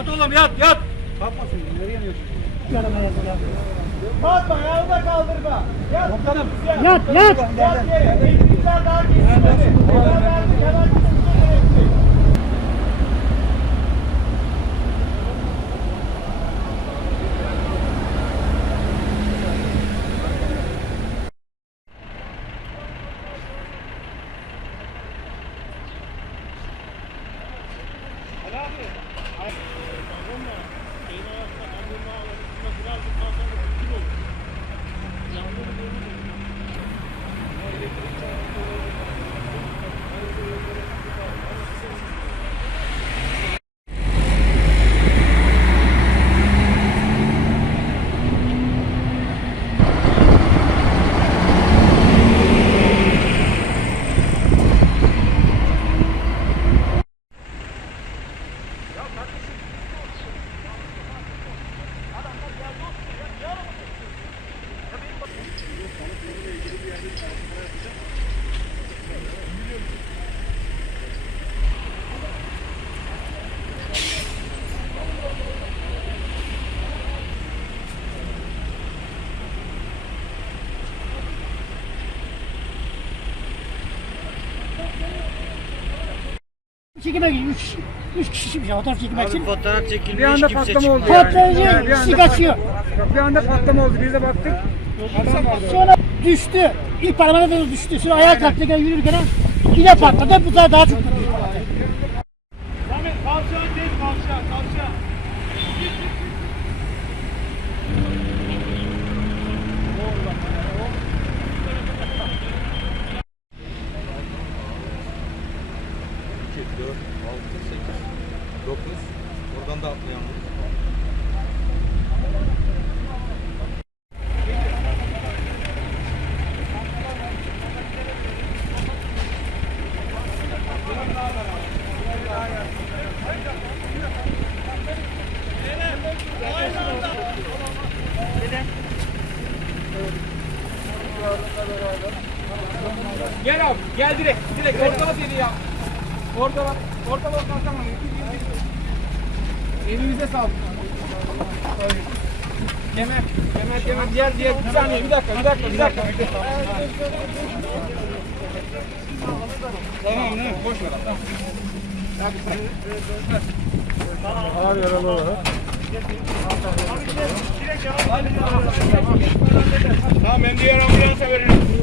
oğlum yat yat. Kalkmasın. Nereye yanıyorsun? Kalkma ayağını da kaldırma. Yat. Komutanım. Yat yat. Yat yere. Ekipler daha geçsin. Hemen verdik hemen tutmuşa gerekli. Çekime gidiyor. Üç, üç kişi bir Okay. Şey fotoğraf çekmek için. fotoğraf Bir çekilmiş anda kimse patlama oldu yani. Patlayınca Yani bir ikisi anda kaçıyor. pat- Bir anda patlama oldu. Biz de baktık. Adam vardı. Sonra düştü. İlk paramada da düştü. Sonra ayağa kalktı gene yürürken yine patladı. Bu sefer daha çok patladı. Oradan da atlayan Gel abi gel direkt direkt ortala seni ya. Orada bak tamam. Elinize sağlık. Kemer, kemer, kemer, diğer, diğer, bir saniye, bir dakika, bir dakika, bir dakika. Tamam, ne, boş ver, tamam. Ağır yaralı var. Tamam, ben diğer